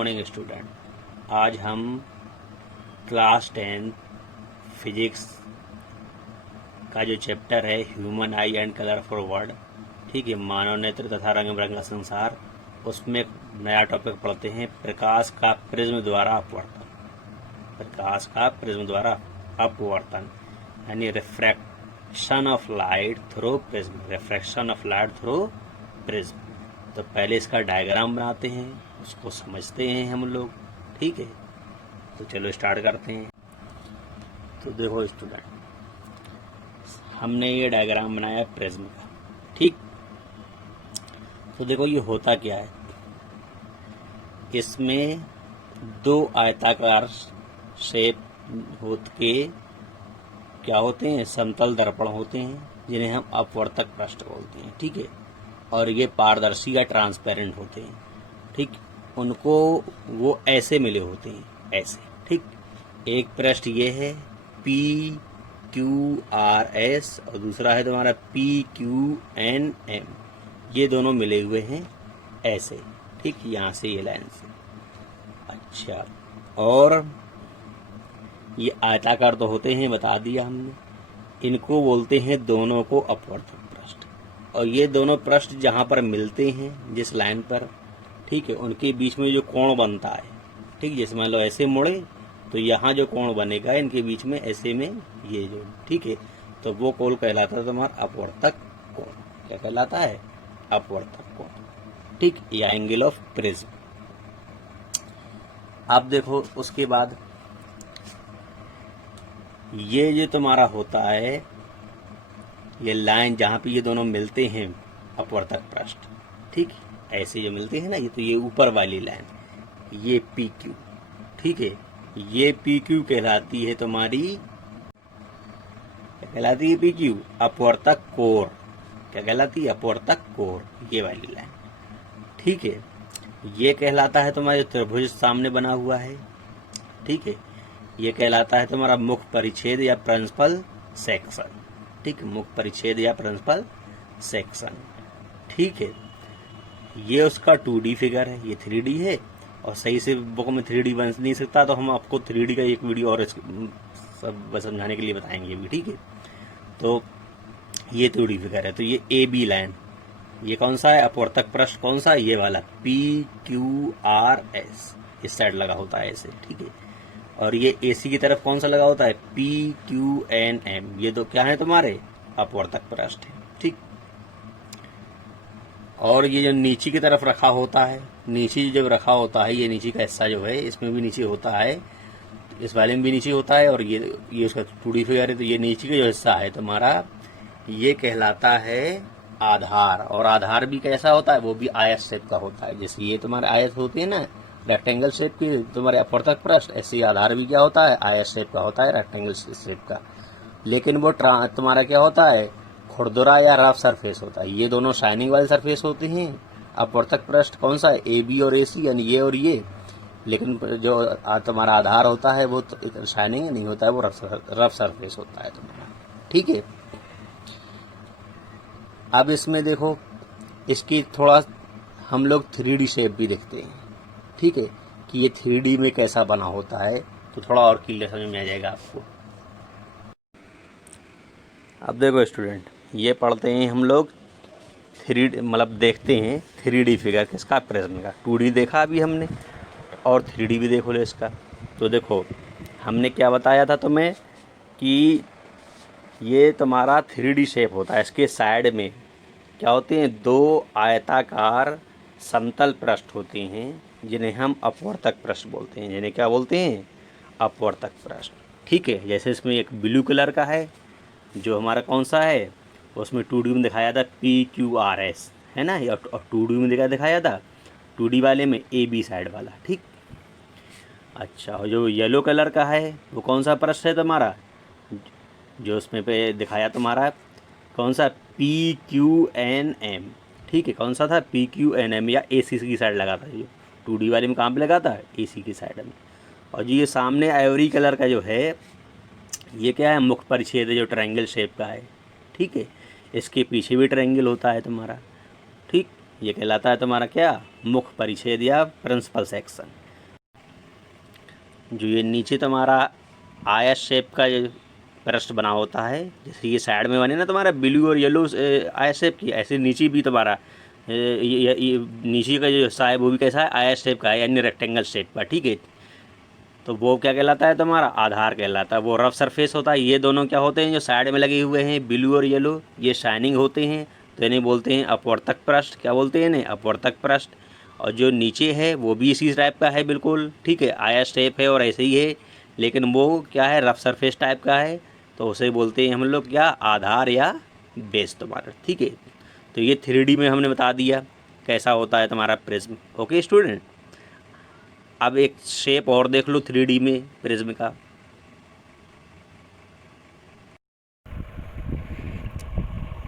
Morning student. आज हम class 10 physics का जो चैप्टर है human I and colourful world, ठीक है, मानव नेत्र तथा रंग बिरंगा संसार, उसमें नया टॉपिक पढ़ते हैं प्रकाश का प्रिज्म द्वारा अपवर्तन। प्रकाश का प्रिज्म द्वारा अपवर्तन यानी refraction of light through prism. Refraction of light through prism. तो पहले इसका डायग्राम बनाते हैं, उसको समझते हैं हम लोग, ठीक है। तो चलो स्टार्ट करते हैं। तो देखो स्टूडेंट, हमने ये डायग्राम बनाया प्रिज्म का, ठीक। तो देखो ये होता क्या है, इसमें दो आयताकार शेप के क्या होते हैं, समतल दर्पण होते हैं, जिन्हें हम अपवर्तक पृष्ठ बोलते हैं, ठीक है। और ये पारदर्शी या ट्रांसपेरेंट होते हैं, ठीक। उनको वो ऐसे मिले होते हैं, ऐसे, ठीक। एक पृष्ठ ये है PQRS और दूसरा है तुम्हारा PQNM। ये दोनों मिले हुए हैं ऐसे, ठीक, यहाँ से ये लाइन से। अच्छा, और ये आयताकार तो होते हैं, बता दिया हमने। इनको बोलते हैं दोनों को अपवर्तक पृष्ठ। और ये दोनों पृष्ठ जहाँ पर मिलते हैं, जिस लाइन पर, ठीक है, उनके बीच में जो कोण बनता है, ठीक, जैसे मान लो ऐसे मुड़े तो यहाँ जो कोण बनेगा इनके बीच में ऐसे में ये जो, ठीक है, तो वो कोण कहलाता है तुम्हारा अपवर्तक कोण। क्या कहलाता है? अपवर्तक कोण, ठीक, या एंगल ऑफ प्रिज्म। अब देखो उसके बाद ये जो तुम्हारा होता है, ये लाइन जहाँ पे ये दोनों मिलते हैं अपवर्तक पृष्ठ, ठीक, ऐसे जो मिलते हैं ना, ये तो ये ऊपर वाली लाइन, ये PQ, ठीक है, ये PQ कहलाती है तुम्हारी, क्या कहलाती है? PQ अपवर्तक कोर। क्या कहलाती है? अपवर्तक कोर, ये वाली लाइन, ठीक है। ये कहलाता है तुम्हारा त्रिभुज सामने बना हुआ है, ठीक है, ये कहलाता है तुम्हारा मुख परिच्छेद या प्रिंसिपल सेक्शन, ठीक, मुख परिच्छेद या प्रिंसिपल सेक्शन, ठीक है। ये उसका 2D फिगर है, ये 3D है, और सही से बुक में 3D बन नहीं सकता, तो हम आपको 3D का एक वीडियो और सब समझाने के लिए बताएंगे भी, ठीक है। तो ये 2D फिगर है। तो ये AB लाइन, ये कौन सा है? अपवर्तक पृष्ठ कौन सा है? ये वाला PQRS, इस साइड लगा होता है ऐसे, ठीक है। और ये AC की तरफ कौन सा लगा होता है? PQNM। ये दो क्या है तुम्हारे? अपवर्तक पृष्ठ है, ठीक। और ये जो नीचे की तरफ रखा होता है, नीचे जब रखा होता है, ये नीचे का हिस्सा जो है, इसमें भी नीचे होता है, इस वाले में भी नीचे होता है, और ये उसका 2D फिगर है। तो ये नीचे का जो हिस्सा है तुम्हारा, ये कहलाता है आधार। और आधार भी कैसा होता है? वो भी आयत शेप का होता है। जैसे ये तुम्हारे आयत होती है ना, रेक्टेंगल शेप की तुम्हारे अपवर्तक पृष्ठ, ऐसे ही आधार भी क्या होता है? आयत शेप का होता है, रेक्टेंगल शेप का। लेकिन वो तुम्हारा क्या होता है? खुरदुरा या रफ सरफेस होता है। ये दोनों शाइनिंग वाले सरफेस होते हैं। अपवर्तक पृष्ठ कौन सा है? AB और AC, यानी ये और ये। लेकिन जो तुम्हारा आधार होता है वो तो शाइनिंग नहीं होता है, वो रफ सरफेस होता है तुम्हारा, ठीक है। अब इसमें देखो, इसकी थोड़ा हम लोग 3D शेप भी देखते हैं, ठीक है, कि ये 3D में कैसा बना होता है, तो थोड़ा और क्लियर समझ में आ जाएगा आपको। अब देखो स्टूडेंट, ये पढ़ते हैं हम लोग 3D, मतलब देखते हैं 3D फिगर किसका? प्रिज्म का। 2D देखा अभी हमने, और 3D भी देखो ले इसका। तो देखो हमने क्या बताया था तुम्हें कि ये तुम्हारा 3D शेप होता है। इसके साइड में क्या होते हैं? दो आयताकार समतल पृष्ठ होते हैं, जिन्हें हम अपवर्तक पृष्ठ बोलते हैं। जिन्हें क्या बोलते हैं? अपवर्तक पृष्ठ, ठीक है। जैसे इसमें एक ब्लू कलर का है, जो हमारा कौन सा है, उसमें 2D में दिखाया था PQRS, है ना, और 2D में दिखाया था 2D वाले में AB साइड वाला, ठीक। अच्छा, और जो येलो कलर का है वो कौन सा पृष्ठ है तुम्हारा? जो उसमें पे दिखाया तुम्हारा कौन सा? PQNM, ठीक है। कौन सा था? PQNM, या AC की साइड लगा था। ये 2D वाले में कहाँ पे लगा था? AC की साइड में। और जो ये सामने आइवरी कलर का जो है, ये क्या है? मुख परिच्छेद है, जो ट्रायंगल शेप का है, ठीक है। इसके पीछे भी ट्रायंगल होता है तुम्हारा, ठीक। ये कहलाता है तुम्हारा क्या? मुख परिच्छेद या प्रिंसिपल सेक्शन। जो ये नीचे तुम्हारा आयत शेप का जो पृष्ठ बना होता है, जैसे ये साइड में बने ना तुम्हारा ब्लू और येलो आयत शेप की, ऐसे नीचे भी तुम्हारा ये नीचे का जो हिस्सा है वो भी कैसा है, आयत शेप का है, यानी रेक्टेंगल शेप का। ठीक है, तो वो क्या कहलाता है तुम्हारा, आधार कहलाता है। वो रफ सरफेस होता है। ये दोनों क्या होते हैं, जो साइड में लगे हुए हैं ब्लू और येलो, ये शाइनिंग होते हैं, तो इन्हें बोलते हैं अपवर्तक पृष्ठ। क्या बोलते हैं इन्हें, अपवर्तक पृष्ठ। और जो नीचे है वो भी इसी टाइप का है बिल्कुल, ठीक है, आया शेप है और ऐसे ही है, लेकिन वो क्या है, रफ सरफेस टाइप का है, तो उसे बोलते हैं हम लोग क्या, आधार या बेस तुम्हारा। ठीक है, तो ये 3D में हमने बता दिया कैसा होता है तुम्हारा प्रिज्म। ओके स्टूडेंट, अब एक शेप और देख लो 3D में प्रिज्म का।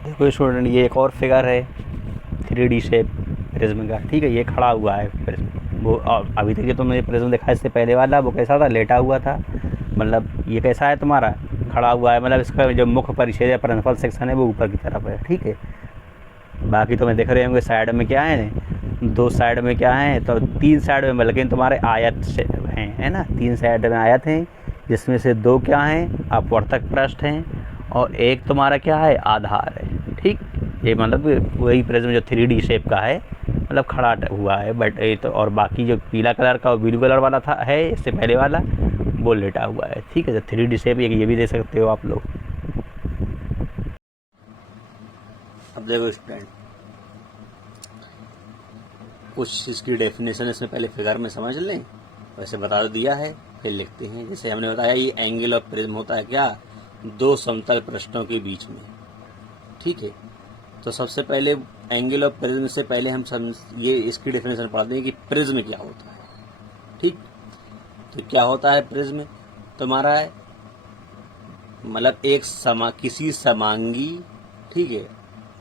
देखो स्टूडेंट, ये एक और फिगर है 3D शेप प्रिज्म का। ठीक है, ये खड़ा हुआ है प्रिज्म। वो अभी तक जो तुमने प्रिज्म देखा इससे पहले वाला, वो कैसा था, लेटा हुआ था। मतलब ये कैसा है तुम्हारा, खड़ा हुआ है। मतलब इसका जो मुख्य परिच्छेद या प्रिंसिपल सेक्शन है वो ऊपर की तरफ है। ठीक है, बाकी तुम्हें दिख रहे होंगे साइड में क्या है, 2 साइड में क्या है, तो 3 साइड में, लेकिन तुम्हारे आयत हैं, है ना, 3 साइड में आयत हैं, जिसमें से 2 क्या हैं, अपवर्तक पृष्ठ हैं, और एक तुम्हारा क्या है, आधार है। ठीक, ये मतलब वही प्रिज्म जो 3D शेप का है, मतलब खड़ा हुआ है। बट ये तो, और बाकी जो पीला कलर का और ब्लू कलर वाला था है इससे पहले वाला, वो लेटा हुआ है। ठीक है, तो 3D शेप ये भी दे सकते हो आप लोग। अब देखो स्टूडेंट, कुछ इसकी डेफिनेशन इसमें पहले फिगर में समझ लें, वैसे बता दिया है, फिर लिखते हैं। जैसे हमने बताया, ये एंगल ऑफ प्रिज्म होता है क्या, 2 समतल पृष्ठों के बीच में। ठीक है, तो सबसे पहले एंगल ऑफ प्रिज्म से पहले हम ये इसकी डेफिनेशन पढ़ते हैं कि प्रिज्म क्या होता है। ठीक, तो क्या होता है प्रिज्म तुम्हारा, है मतलब एक किसी समांगी, ठीक है,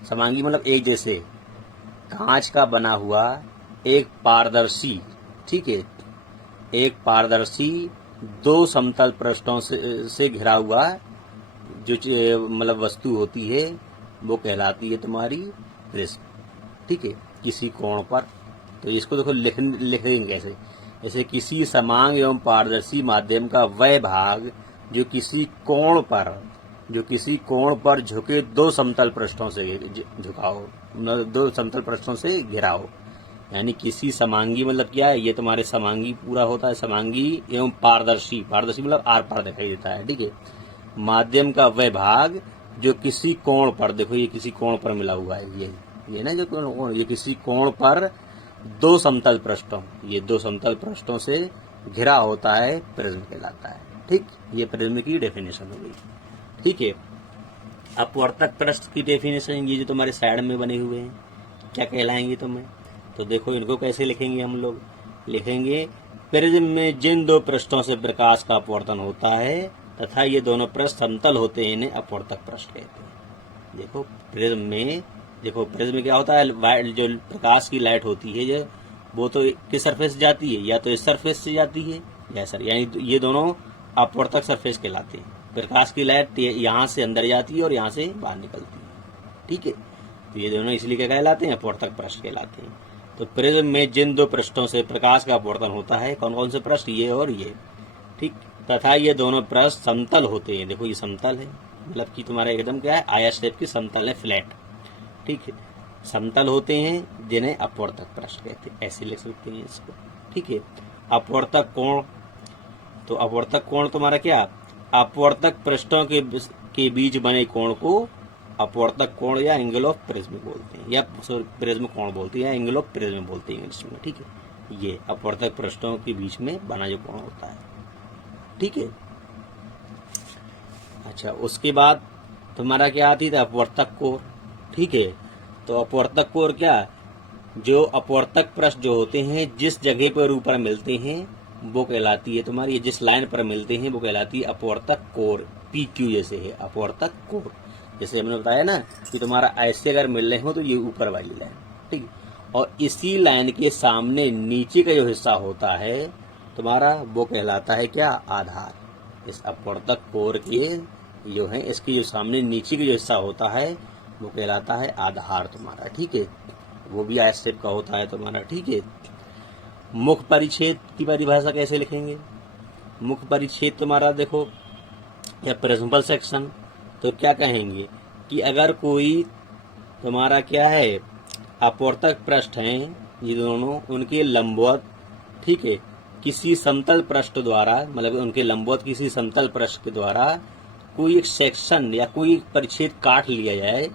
समांगी मतलब एक जैसे कांच का बना हुआ एक पारदर्शी, ठीक है, एक पारदर्शी 2 समतल पृष्ठों से घिरा हुआ जो मतलब वस्तु होती है, वो कहलाती है तुम्हारी प्रिज्म। ठीक है, किसी कोण पर, तो इसको देखो लिखेंगे कैसे, जैसे किसी समांग एवं पारदर्शी माध्यम का वह भाग जो किसी कोण पर झुके 2 समतल पृष्ठों से झुका हो, मतलब 2 समतल पृष्ठों से घिरा हो। यानी किसी समांगी मतलब क्या है, ये तुम्हारे समांगी पूरा होता है, समांगी एवं पारदर्शी, पारदर्शी मतलब आर पार दिखाई देता है। ठीक है, माध्यम का वह भाग जो किसी कोण पर, देखो ये किसी कोण पर मिला हुआ है, ये ना जो कोण, ये किसी कोण पर 2 समतल पृष्ठों, ये 2 समतल पृष्ठों से घिरा होता है, प्रिज्म कहलाता है। ठीक, ये प्रिज्म की डेफिनेशन हो गई। ठीक है, अपवर्तक पृष्ठ की डेफिनेशन, ये जो तुम्हारे साइड में बने हुए हैं क्या कहलाएंगे तुम्हें, तो देखो इनको कैसे लिखेंगे हम लोग, लिखेंगे प्रिज्म में जिन 2 पृष्ठों से प्रकाश का अपवर्तन होता है तथा ये दोनों पृष्ठ समतल होते हैं, इन्हें अपवर्तक पृष्ठ कहते हैं। देखो प्रिज्म में, देखो प्रिज्म में क्या होता है, जो प्रकाश की लाइट होती है जो, वो तो किस सरफेस से जाती है, या तो इस सरफेस से जाती है या सर, यानी ये दोनों अपवर्तक सरफेस कहलाते हैं। प्रकाश की लाइट यहाँ से अंदर जाती है और यहाँ से बाहर निकलती है। ठीक है, तो ये दोनों इसलिए क्या कहलाते हैं, अपवर्तक पृष्ठ कहलाते हैं। तो प्रिज्म में जिन 2 पृष्ठों से प्रकाश का अपवर्तन होता है, कौन कौन से पृष्ठ, ये और ये। ठीक, तथा ये दोनों पृष्ठ समतल होते हैं, देखो ये समतल है, मतलब कि तुम्हारा एकदम क्या है, आयत शेप की समतल है, फ्लैट। ठीक है, समतल होते हैं जिन्हें अपवर्तक पृष्ठ कहते हैं, ऐसे लिख सकते हैं इसको। ठीक है, अपवर्तक कोण, तो अपवर्तक कोण तुम्हारा क्या, अपवर्तक पृष्ठों के बीच बने कोण को अपवर्तक कोण या एंगल ऑफ प्रिज्म बोलते हैं, या प्रिज्म कोण बोलते हैं, या एंगल ऑफ प्रिज्म बोलते हैं इंग्लिश में। ठीक है, ये अपवर्तक पृष्ठों के बीच में बना जो कोण होता है। ठीक है, अच्छा, उसके बाद तुम्हारा क्या आती है, अपवर्तक कोण। ठीक है, तो अपवर्तक कोण क्या, जो अपवर्तक पृष्ठ जो होते हैं जिस जगह पर ऊपर मिलते हैं वो कहलाती है तुम्हारी, जिस लाइन पर मिलते हैं वो कहलाती है अपवर्तक कोण। PQ जैसे है अपवर्तक कोण, जैसे हमने बताया ना कि तुम्हारा ऐसे अगर मिल रहे हो तो ये ऊपर वाली लाइन, ठीक, और इसी लाइन के सामने नीचे का जो हिस्सा होता है तुम्हारा, वो कहलाता है क्या, आधार। इस अपवर्तक कोण के जो है, इसके जो सामने नीचे का जो हिस्सा होता है वो कहलाता है आधार तुम्हारा। ठीक है, वो भी आयत शेप का होता है तुम्हारा। ठीक है, मुख्य परिच्छेद की परिभाषा कैसे लिखेंगे, मुख्य परिच्छेद तुम्हारा देखो या प्रिंसिपल सेक्शन, तो क्या कहेंगे कि अगर कोई तुम्हारा क्या है अपवर्तक पृष्ठ हैं ये दोनों, उनके लंबवत, ठीक है, किसी समतल पृष्ठ द्वारा, मतलब उनके लंबवत किसी समतल पृष्ठ के द्वारा कोई एक सेक्शन या कोई एक परिच्छेद काट लिया जाए,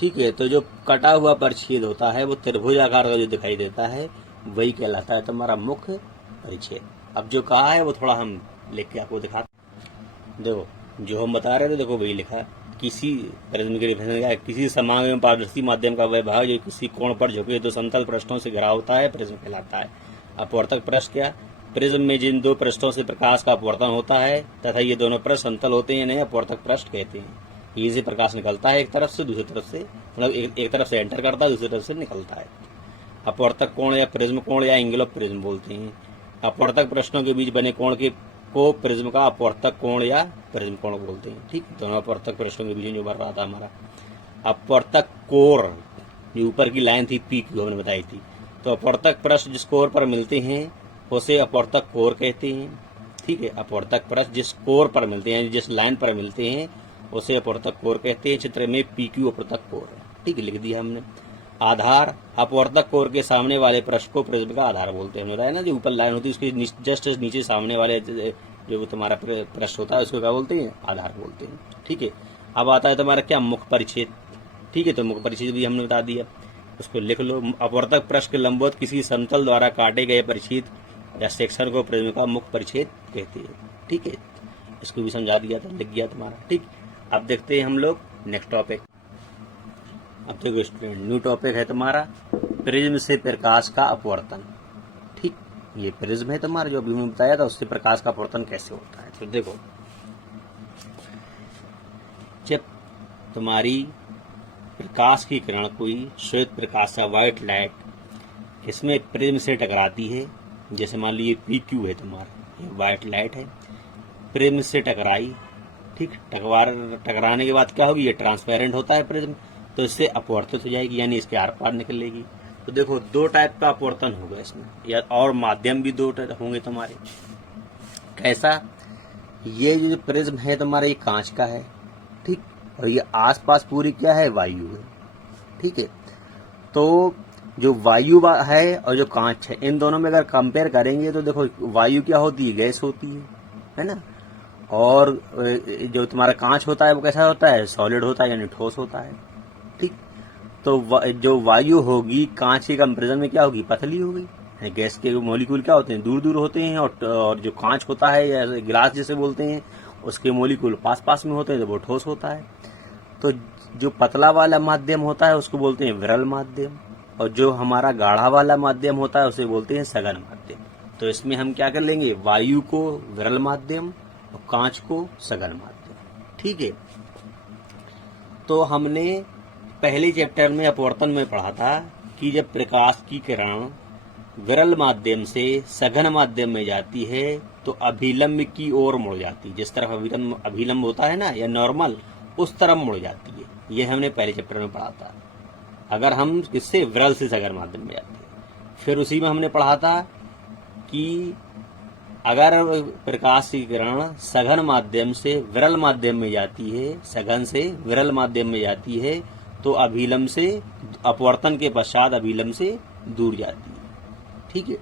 ठीक है, तो जो कटा हुआ परिच्छेद होता है वो त्रिभुज आकार का जो दिखाई देता है वही कहलाता है तुम्हारा मुख्य परिच्छेद। अब जो कहा है वो थोड़ा हम लिख के आपको दिखाते। देखो जो हम बता रहे थे, देखो वही लिखा है, किसी प्रिज्म के डिफिनेशन क्या है, किसी समान एवं पारदर्शी माध्यम का वह भाग जो किसी कोण पर झुके तो समतल पृष्ठों से घिरा होता है प्रिज्म कहलाता है। अपवर्तक पृष्ठ क्या, प्रिज्म में जिन दो पृष्ठों से प्रकाश का अपवर्तन होता है तथा ये दोनों पृष्ठ समतल होते हैं, इन्हें अपवर्तक पृष्ठ कहते हैं। ये से प्रकाश निकलता है एक तरफ से दूसरी तरफ से, मतलब एक तरफ से एंटर करता है दूसरी तरफ से निकलता है। अपवर्तक कोण या प्रिज्म कोण या एंगल ऑफ प्रिज्म बोलते हैं। अपवर्तक पृष्ठों के बीच बने कोण के को प्रिज्म का अपवर्तक कोण या प्रिज्म कोण बोलते हैं। ठीक, दोनों अपवर्तक पृष्ठों के बीच जो बन रहा था हमारा अपवर्तक कोर, जो ऊपर की लाइन थी पी क्यू हमने बताई थी, तो अपवर्तक पृष्ठ जिस कोर पर मिलते हैं उसे अपवर्तक कोर कहते हैं। ठीक है, अपवर्तक पृष्ठ जिस कोर पर मिलते हैं, जिस लाइन पर मिलते हैं उसे अपवर्तक कोर कहते हैं। चित्र में पी क्यू अपवर्तक कोर है। ठीक है, लिख दिया हमने। आधार, अपवर्तक कोर के सामने वाले पृष्ठ को प्रिज्म का आधार बोलते हैं। बताया ना, जो ऊपर लाइन होती है उसके जस्ट नीचे सामने वाले जो तुम्हारा पृष्ठ होता है उसको क्या बोलते हैं, आधार बोलते हैं। ठीक है, अब आता है तुम्हारा क्या, मुख्य परिच्छेद। ठीक है, तो मुख्य परिच्छेद भी हमने बता दिया, उसको लिख लो। अपवर्तक पृष्ठ के लंबवत किसी समतल द्वारा काटे गए परिच्छेद या सेक्शन को प्रिज्म का मुख्य परिच्छेद कहते हैं। ठीक है, इसको भी समझा दिया था, लिख गया तुम्हारा। ठीक, अब देखते हैं हम लोग नेक्स्ट टॉपिक। अब देखो स्टूडेंट, न्यू टॉपिक है तुम्हारा प्रिज्म से प्रकाश का अपवर्तन। ठीक, ये प्रिज्म है तुम्हारा जो अभी मैंने बताया था, उससे प्रकाश का अपवर्तन कैसे होता है। तो देखो, जब तुम्हारी प्रकाश की किरण कोई श्वेत प्रकाश या व्हाइट लाइट इसमें प्रिज्म से टकराती है, जैसे मान लीजिए पी क्यू है तुम्हारा, ये व्हाइट लाइट है, प्रिज्म से टकराई। ठीक, टकराने के बाद क्या होगी, ये ट्रांसपेरेंट होता है प्रिज्म, तो इससे अपवर्तित हो जाएगी, यानी इसके आर पार निकलेगी। तो देखो दो टाइप का अपवर्तन होगा इसमें, या और माध्यम भी दो होंगे तुम्हारे। कैसा, ये जो प्रिज्म है तुम्हारा ये कांच का है, ठीक, और ये आसपास पूरी क्या है, वायु है। ठीक है, तो जो वायु है और जो कांच है, इन दोनों में अगर कंपेयर करेंगे तो देखो वायु क्या होती है, गैस होती है ना, और जो तुम्हारा कांच होता है वो कैसा होता है, सॉलिड होता है, यानी ठोस होता है। ठीक, तो जो वायु होगी कांच के कंपेरिजन में क्या होगी, पतली होगी। गैस के मॉलिक्यूल क्या होते हैं, दूर दूर होते हैं, और जो कांच होता है या गिलास जिसे बोलते हैं उसके मॉलिक्यूल पास पास में होते हैं, तो वो ठोस होता है। तो जो पतला वाला माध्यम होता है उसको बोलते हैं विरल माध्यम, और जो हमारा गाढ़ा वाला माध्यम होता है उसे बोलते हैं सघन माध्यम। तो इसमें हम क्या कर लेंगे, वायु को विरल माध्यम और कांच को सघन माध्यम। ठीक है, तो हमने पहले चैप्टर में अपवर्तन में पढ़ा था कि जब प्रकाश की किरण विरल माध्यम से सघन माध्यम में जाती है तो अभिलंब की ओर मुड़ जाती है। जिस तरफ अभिलंब होता है ना, या नॉर्मल, उस तरफ मुड़ जाती है। ये हमने पहले चैप्टर में पढ़ा था, अगर हम इससे विरल से सघन माध्यम में जाते हैं। फिर उसी में हमने पढ़ा था कि अगर प्रकाश की किरण सघन माध्यम से विरल माध्यम में जाती है, सघन से विरल माध्यम में जाती है, तो अभिलंब से, अपवर्तन के पश्चात अभिलंब से दूर जाती है। ठीक है,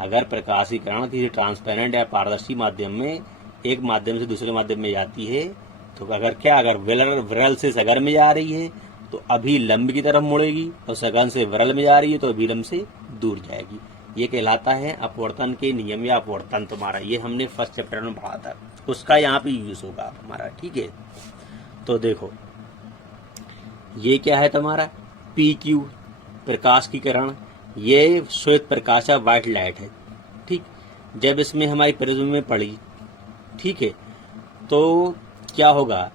अगर प्रकाश की किरण किसी ट्रांसपेरेंट या पारदर्शी माध्यम में एक माध्यम से दूसरे माध्यम में जाती है, तो अगर विरल से सघन में जा रही है तो अभिलंब की तरफ मुड़ेगी, और सघन से विरल में जा रही है तो अभिलंब से दूर जाएगी। ये कहलाता है अपवर्तन के नियम या अपवर्तन तुम्हारा। ये हमने फर्स्ट चैप्टर में पढ़ा था, उसका यहाँ पे यूज होगा हमारा। ठीक है, तो देखो ये क्या है तुम्हारा, पी क्यू प्रकाश की किरण, ये श्वेत प्रकाश या व्हाइट लाइट है। ठीक, जब इसमें हमारी प्रिज्म में पड़ी, ठीक है, तो क्या होगा,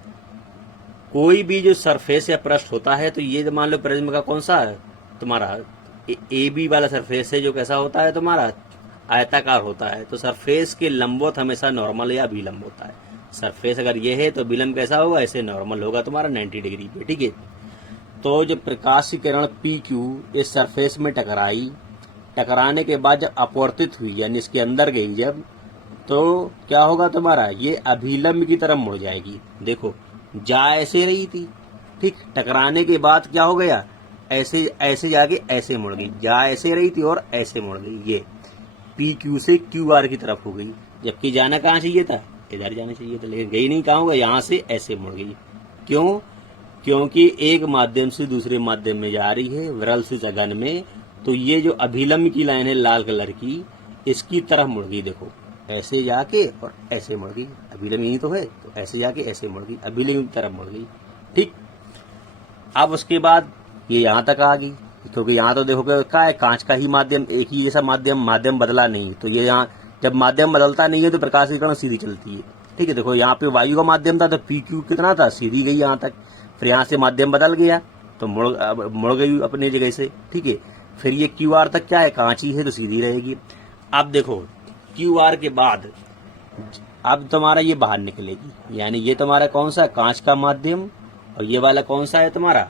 कोई भी जो सरफेस या पृष्ठ होता है, तो ये मान लो प्रिज्म का कौन सा है तुम्हारा, ए बी वाला सरफेस है, जो कैसा होता है तुम्हारा, आयताकार होता है। तो सरफेस के लंबवत हमेशा नॉर्मल या अभिलंब होता है। सरफेस अगर ये है तो अभिलंब कैसा होगा, ऐसे नॉर्मल होगा तुम्हारा 90 डिग्री पे। ठीक है, तो जब प्रकाश की किरण पी क्यू इस सरफेस में टकराई, टकराने के बाद जब अपवर्तित हुई, यानी इसके अंदर गई जब, तो क्या होगा तुम्हारा, ये अभिलंब की तरफ मुड़ जाएगी। देखो जा ऐसे रही थी, ठीक, टकराने के बाद क्या हो गया, ऐसे ऐसे जाके ऐसे मुड़ गई, जा ऐसे रही थी और ऐसे मुड़ गई, ये पी क्यू से क्यू आर की तरफ हो गई, जबकि जाना कहाँ चाहिए था, इधर जाना चाहिए था, लेकिन गई नहीं, कहाँ होगा, यहाँ से ऐसे मुड़ गई। क्यों, क्योंकि एक माध्यम से दूसरे माध्यम में जा रही है, विरल से सघन में, तो ये जो अभिलंब की लाइन है लाल कलर की, इसकी तरफ मुड़ गई। देखो ऐसे जाके और ऐसे मुड़ गई, अभिलंब यही तो है, तो ऐसे जाके ऐसे मुड़ गई, अभिलंब की तरफ मुड़ गई, ठीक। अब उसके बाद ये यहाँ तक आ गई, क्योंकि यहाँ तो देखो क्या है, कांच का ही माध्यम, एक ही जैसा माध्यम बदला नहीं, तो ये यहाँ जब माध्यम बदलता नहीं है तो प्रकाश की किरण सीधी चलती है, ठीक है। देखो यहाँ पे वायु का माध्यम था तो पी क्यू कितना था, सीधी गई यहाँ तक, फिर यहाँ से माध्यम बदल गया तो मुड़ गई अपनी जगह से, ठीक है। फिर ये क्यू आर तक क्या है, कांच ही है तो सीधी रहेगी। अब देखो क्यू आर के बाद अब तुम्हारा ये बाहर निकलेगी, यानी ये तुम्हारा कौन सा, कांच का माध्यम, और ये वाला कौन सा है तुम्हारा,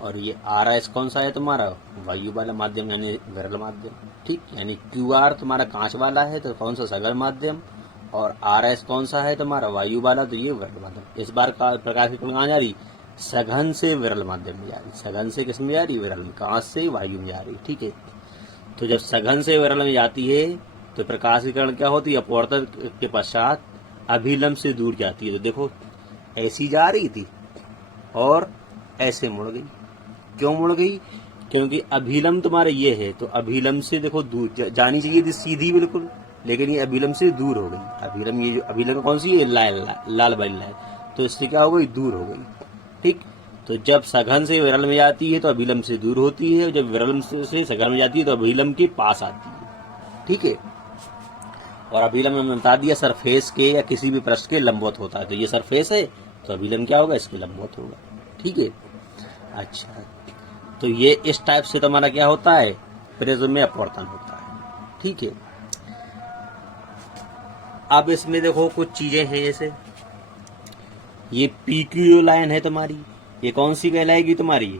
और ये आर एस कौन सा है तुम्हारा, वायु वाला माध्यम यानी विरल माध्यम, ठीक। यानी क्यू आर तुम्हारा कांच वाला है तो कौन सा, सघन माध्यम, और आर एस कौन सा है तुम्हारा, वायु वाला, तो ये विरल माध्यम। इस बार प्रकाश की किरण कहाँ जा रही, सघन से विरल माध्यम में जा रही, सघन से किस में जा रही, विरल में, कांच से वायु में जा रही, ठीक है। तो जब सघन से विरल में जाती है तो प्रकाश की किरण क्या होती है, अपवर्तन के पश्चात अभिलंब से दूर जाती है। तो देखो ऐसी जा रही थी और ऐसे मुड़ गई, क्यों मुड़ गई, क्योंकि अभिलंब तुम्हारे ये है, तो अभिलंब से देखो दूर जानी चाहिए थी सीधी बिल्कुल, लेकिन ये अभिलंब से दूर हो गई। अभिलंब, ये जो अभिलंब कौन सी है, लाल वाली लाइन, तो इससे क्या हो गई, दूर हो गई, ठीक। तो जब सघन से विरल में जाती है तो अभिलंब से दूर होती है, जब विरल से सघन में जाती है तो अभिलंब के पास आती है, ठीक है। और अभिलंब हमने बता दिया सरफेस के या किसी भी पृष्ठ के लंबवत होता है, तो ये सरफेस है तो अभिलंब क्या होगा, इसके लंबवत होगा, ठीक है। अच्छा, तो ये इस टाइप से तुम्हारा क्या होता है, प्रिज्म में अपवर्तन होता है, ठीक है। अब इसमें देखो कुछ चीजें हैं, जैसे ये पी क्यू लाइन है तुम्हारी, ये कौन सी कहलाएगी तुम्हारी,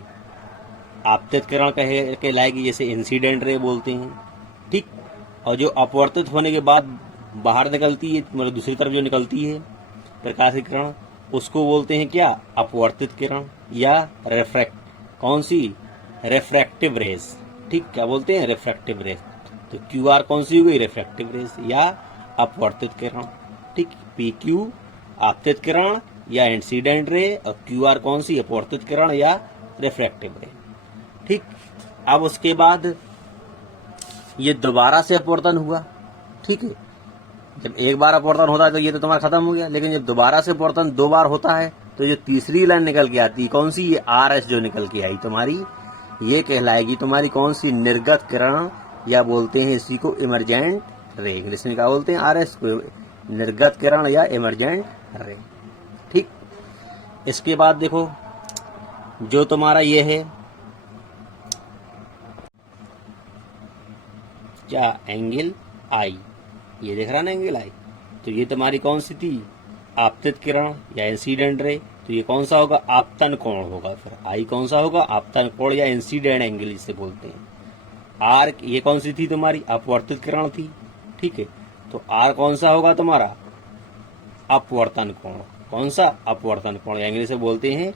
आपतित किरण कहलाएगी, जैसे इंसिडेंट रे बोलते हैं, ठीक। और जो अपवर्तित होने के बाद बाहर निकलती है, मतलब दूसरी तरफ जो निकलती है प्रकाश की किरण, उसको बोलते हैं क्या, अपवर्तित किरण या रिफ्रैक्ट, कौन सी, रिफ्रैक्टिव रेज, ठीक, क्या बोलते हैं, रिफ्रैक्टिव रेज। तो क्यू आर कौन सी हो गई, रिफ्रैक्टिव रेज या अपवर्तित किरण, ठीक। पी क्यू आपतित किरण या इंसिडेंट रे, और क्यू आर कौन सी, अपवर्तित किरण या रिफ्रैक्टिव रे, ठीक। अब उसके बाद ये दोबारा से अपवर्तन हुआ, ठीक है। जब एक बार अपवर्तन होता है तो ये तो तुम्हारा खत्म हो गया, लेकिन जब दोबारा से अपवर्तन दो बार होता है तो जो तीसरी लाइन निकल के आती है कौन सी, ये आर एस जो निकल के आई तुम्हारी, ये कहलाएगी तुम्हारी कौन सी, निर्गत किरण, या बोलते हैं इसी को इमरजेंट रे, इंग्लिश में क्या बोलते हैं, आर एस को, निर्गत किरण या इमरजेंट रे, ठीक। इसके बाद देखो जो तुम्हारा ये है क्या, एंगल आई, ये देख रहा ना एंगल आई, तो ये तुम्हारी कौन सी थी, आपतित किरण या इंसिडेंट रे, तो ये कौन सा होगा, आपतन कोण होगा, फिर आई कौन सा होगा, आपतन कोण या इंसिडेंट एंगल जिसे बोलते हैं। आर ये कौन सी थी तुम्हारी, अपवर्तित किरण थी, ठीक है। तो आर कौन सा होगा तुम्हारा, अपवर्तन कोण, कौन सा, अपवर्तन कोण, इंग्लिश से बोलते हैं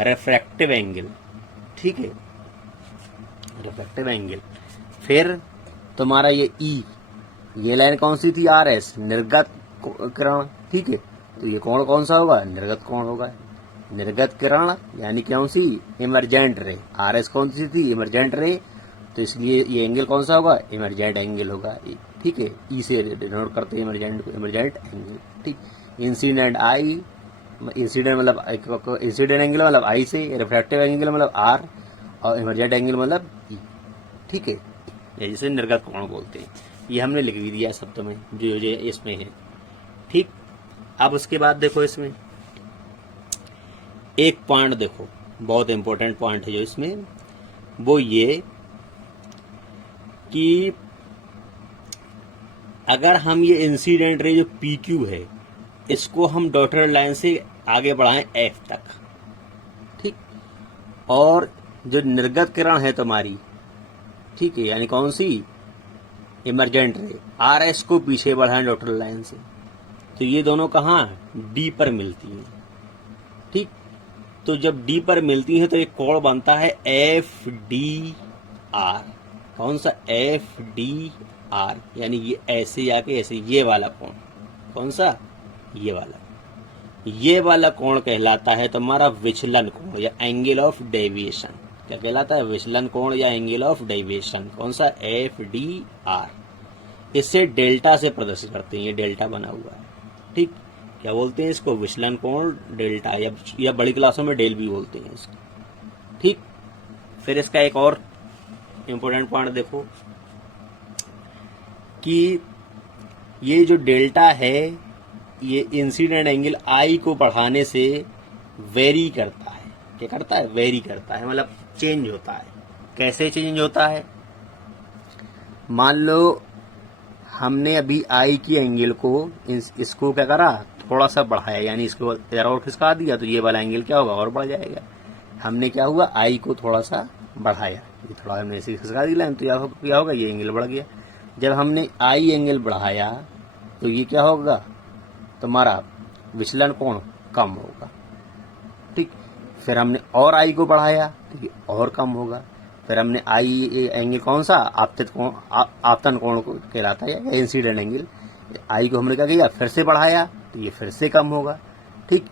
रिफ्रैक्टिव एंगल, ठीक है, रिफ्रैक्टिव एंगल। फिर तुम्हारा ये ई, ये लाइन कौन सी थी, आर एस, निर्गत किरण, ठीक है। तो ये कोण कौन सा होगा, निर्गत कोण होगा, निर्गत किरण यानी कौन सी, इमरजेंट रे, आर एस कौन सी थी, इमरजेंट रे, तो इसलिए ये एंगल कौन सा होगा, इमरजेंट एंगल होगा, ठीक है। ई से डिनोट करते हैं इमरजेंट को, इमरजेंट एंगल, ठीक। इंसिडेंट आई, इंसिडेंट मतलब इंसिडेंट एंगल मतलब आई से, रिफ्रैक्टिव एंगल मतलब आर, और इमरजेंट एंगल मतलब ई, ठीक है। जिसे निर्गत कोण बोलते हैं, ये हमने लिख भी दिया शब्द में जो जो इसमें है, ठीक। अब उसके बाद देखो इसमें एक पॉइंट देखो, बहुत इंपॉर्टेंट पॉइंट है जो इसमें, वो ये कि अगर हम ये इंसिडेंट रे जो पी क्यू है इसको हम डॉटेड लाइन से आगे बढ़ाएं एफ तक, ठीक। और जो निर्गत किरण है तुम्हारी, ठीक है, यानी कौन सी, इमरजेंट रे, आर एस को पीछे बढ़ाएं डॉटल लाइन से, तो ये दोनों कहाँ डी पर मिलती हैं। ठीक, तो जब डी पर मिलती है तो एक कोण बनता है एफ डी आर। कौन सा? एफ डी आर, यानी ये ऐसे आके ऐसे, ये वाला कोण। कौन सा? ये वाला। ये वाला कोण कहलाता है तुम्हारा विचलन कोण या एंगल ऑफ डेविएशन। क्या कहलाता है? विचलन कोण या एंगल ऑफ डेविएशन। कौन सा? F D R. इससे डेल्टा से प्रदर्शित करते हैं, ये डेल्टा बना हुआ है। ठीक, क्या बोलते हैं इसको? विचलन कोण डेल्टा, या बड़ी क्लासों में डेल भी बोलते हैं इसको। ठीक, फिर इसका एक और इंपॉर्टेंट पॉइंट देखो कि ये जो डेल्टा है ये इंसिडेंट एंगल आई को बढ़ाने से वेरी करता है। क्या करता है? वेरी करता है, मतलब चेंज होता है। कैसे चेंज होता है? मान लो हमने अभी आई की एंगल को इसको क्या करा, थोड़ा सा बढ़ाया, यानी इसको जरा और खिसका दिया, तो ये वाला एंगल क्या होगा? और बढ़ जाएगा। हमने क्या हुआ? आई को थोड़ा सा बढ़ाया, थोड़ा हमने इसे खिसका दिया तो क्या होगा? ये एंगल बढ़ गया। जब हमने आई एंगल बढ़ाया तो ये क्या होगा? तुम्हारा विचलन कोण कम होगा। ठीक, फिर हमने और आई को बढ़ाया तो ये और कम होगा। फिर हमने आई एंगल कौन सा? आपतन कोण को कहलाता है या इंसिडेंट एंगल। आई को हमने क्या किया? फिर से बढ़ाया तो ये फिर से कम होगा। ठीक,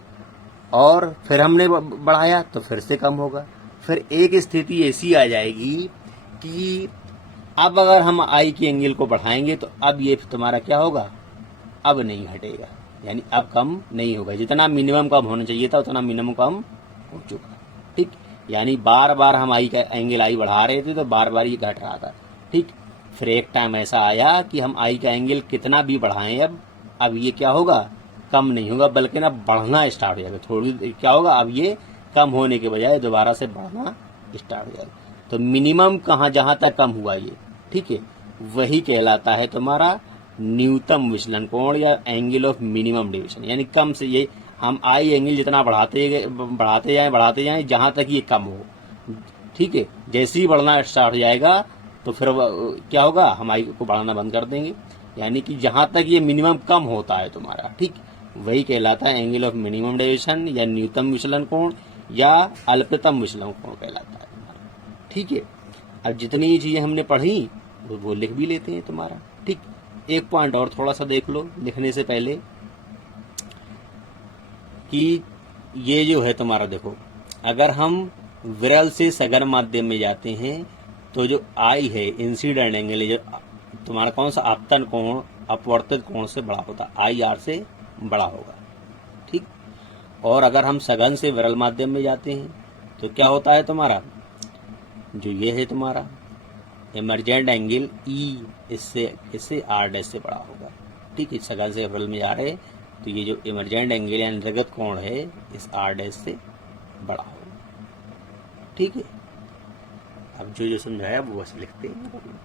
और फिर हमने बढ़ाया तो फिर से कम होगा। फिर एक स्थिति ऐसी आ जाएगी कि अब अगर हम आई की एंगल को बढ़ाएंगे तो अब ये तुम्हारा क्या होगा? अब नहीं घटेगा, यानी अब कम नहीं होगा। जितना मिनिमम कम होना चाहिए था उतना मिनिमम कम हो चुका। ठीक, यानी बार बार हम आई का एंगल आई बढ़ा रहे थे तो बार बार ये घट रहा था। ठीक, फिर एक टाइम ऐसा आया कि हम आई का एंगल कितना भी बढ़ाएं अब ये क्या होगा? कम नहीं होगा, बल्कि ना बढ़ना स्टार्ट हो जाएगा। थोड़ी क्या होगा? अब ये कम होने के बजाय दोबारा से बढ़ना स्टार्ट हो जाएगा। तो मिनिमम कहाँ, जहां तक कम हुआ ये, ठीक है, वही कहलाता है तुम्हारा न्यूनतम विचलन कोण या एंगल ऑफ मिनिमम डेविएशन। यानी कम से ये हम आई एंगल जितना बढ़ाते जाएं जहां तक ये कम हो। ठीक है, जैसे ही बढ़ना स्टार्ट हो जाएगा तो फिर क्या होगा? हम आई को बढ़ाना बंद कर देंगे, यानी कि जहां तक ये मिनिमम कम होता है तुम्हारा, ठीक, वही कहलाता है एंगल ऑफ मिनिमम डेविएशन या न्यूनतम विचलन कोण या अल्पतम विचलन कोण कहलाता है तुम्हारा। ठीक है, अब जितनी चीजें हमने पढ़ी वो लिख भी लेते हैं तुम्हारा। ठीक, एक पॉइंट और थोड़ा सा देख लो लिखने से पहले कि ये जो है तुम्हारा, देखो, अगर हम विरल से सघन माध्यम में जाते हैं तो जो आई है इंसिडेंट एंगल, जो तुम्हारा कौन सा आपतन कोण अपवर्तित कोण से बड़ा होता है, आई आर से बड़ा होगा। ठीक, और अगर हम सघन से विरल माध्यम में जाते हैं तो क्या होता है तुम्हारा, जो ये है तुम्हारा इमरजेंट एंगल ई, इससे आर डैश से बड़ा होगा। ठीक है, सघन से विरल में जा रहे तो ये जो इमरजेंट एंगल या निर्गत कोण है इस आर डैश से बड़ा होगा। ठीक है, अब जो समझाया वो बस लिखते हैं।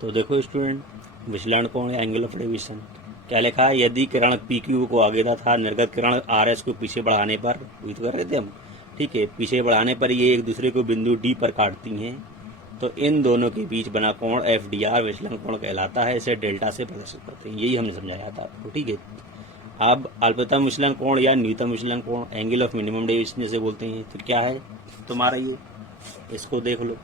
तो देखो स्टूडेंट, विचलन कोण या एंगल ऑफ डेविएशन क्या लिखा है? यदि किरण पी क्यू को आगे था, निर्गत किरण आर एस को पीछे बढ़ाने पर, वही तो कर रहे थे हम, ठीक है, पीछे बढ़ाने पर ये एक दूसरे को बिंदु डी पर काटती हैं, तो इन दोनों के बीच बना कोण एफ डी आर विचलन कोण कहलाता है। इसे डेल्टा से प्रदर्शित करते हैं, यही हमने समझाया था आपको। ठीक है, अब अल्पतम विचलन कोण या न्यूनतम विचलन कोण एंगल ऑफ मिनिमम डेविएशन जैसे बोलते हैं, तो क्या है तुम्हारा ये, इसको देख लो,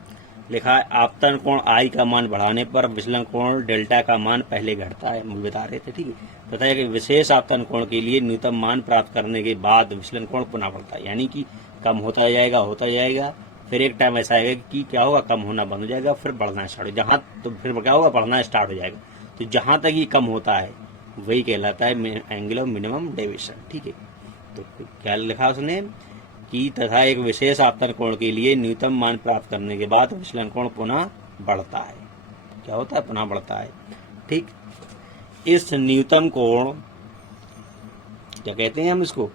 लिखा है आपतन कोण आई का मान बढ़ाने पर विचलन कोण डेल्टा का मान पहले घटता है, हम बता रहे थे। ठीक है, तथा एक विशेष आपतन कोण के लिए न्यूनतम मान प्राप्त करने के बाद विचलन कोण पुनः बढ़ता है, यानी कि कम होता जाएगा, फिर एक टाइम ऐसा आएगा कि क्या होगा, कम होना बंद हो जाएगा, फिर बढ़ना स्टार्ट हो जहाँ, तो फिर क्या होगा, बढ़ना स्टार्ट हो जाएगा। तो जहां तक ये कम होता है वही कहलाता है एंगल ऑफ मिनिमम डेविएशन। ठीक है, तो क्या लिखा उसने कि तथा एक विशेष आपतन कोण के लिए न्यूनतम मान प्राप्त करने के बाद विचलन कोण पुनः बढ़ता है। क्या होता है? पुनः बढ़ता है। ठीक, इस न्यूनतम कोण क्या कहते हैं हम इसको,